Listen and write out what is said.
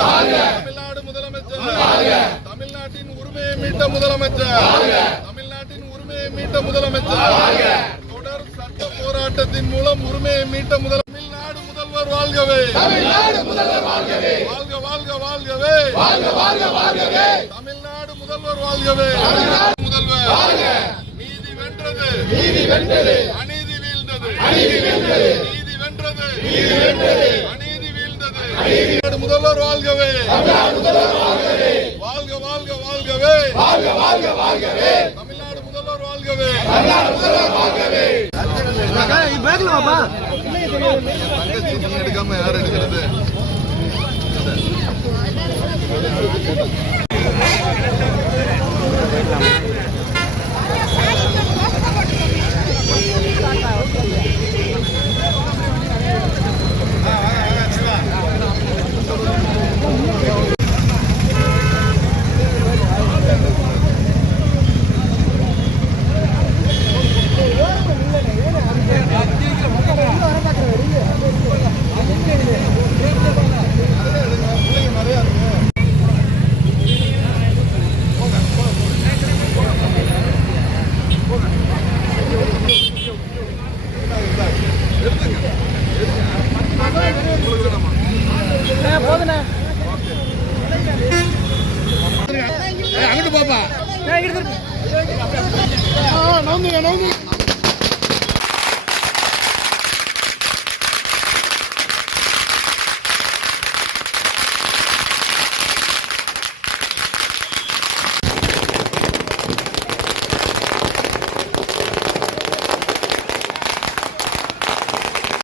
தமிழ்நாடு முதலமைச்சர். தமிழ்நாட்டின் உரிமையை மீட்ட முதலமைச்சர். தமிழ்நாட்டின் உரிமையை மீட்ட முதலமைச்சர். தொடர் சட்ட போராட்டத்தின் மூலம் உரிமையை மீட்ட முதல் தமிழ்நாடு முதல்வர் வாழ்கவே. தமிழ்நாடு முதல்வர் வாழ்கவே. வாழ்க வாழ்க வாழ்கவே. வாழ்க வாழ்க வாழ்கவே. தமிழ்நாடு முதல்வர் வாழ்கவே. முதல்வர். நீதி வென்றது. நீதி வென்றது. அநீதி வீழ்ந்தது. அநீதி வென்றது நீதி வென்றது நீதி வென்றது அநீதி வீழ்ந்தது தமிழ்நாடு முதல்வர் வாழ்கவே. வாழ்க வாழ்க வாழ்கவே. வாழ்க வாழ்க வாழ்கவே. தமிழ்நாடு முதல்வர் வாழ்கவே தமிழ்நாடு முதல்வர் வாழ்கவே எடுக்காம யார் எடுக்கிறது? நவுந்துங்க நவுந்துங்க